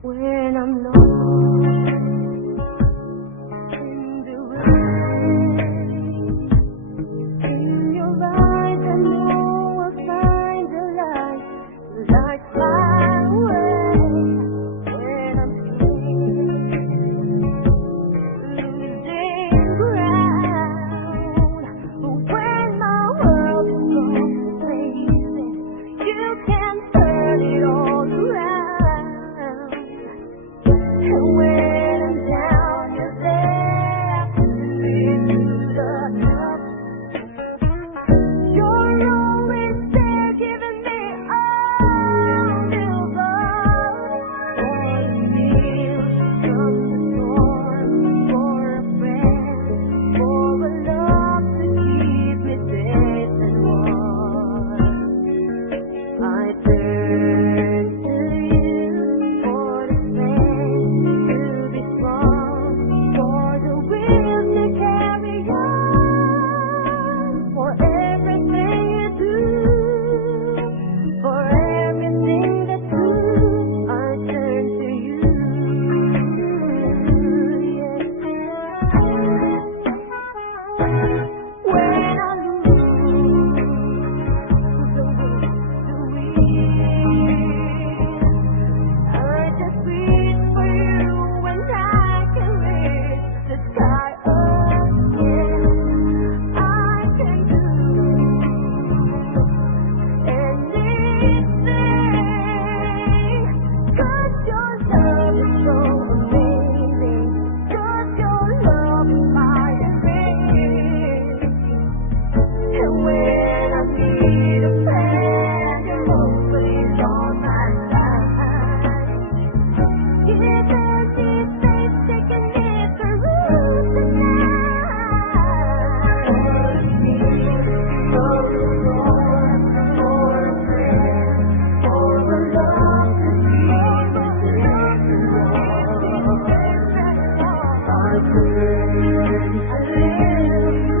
When I'm lost in the rain, in your eyes I know I'll find a light my way. When I'm losing ground, when my world is going crazy, you can turn it all around. And when I'm down, you're there to lift the cup. You're always there, giving me all you got. For a meal from the storm, for a friend, for a love to keep me safe and warm. I turn to you for the strength to be strong, for the will to carry on, for everything you do, for everything that's true. I turn to you, when I lose the I just reach for you when I can reach the sky again. I can do anything, 'cause your love is so amazing, 'cause your love inspires me. And when I need a friend, you're always on my side. Giving me faith, taking me through the night. For a storm, for a friend, for a love to keep me safe and warm. I live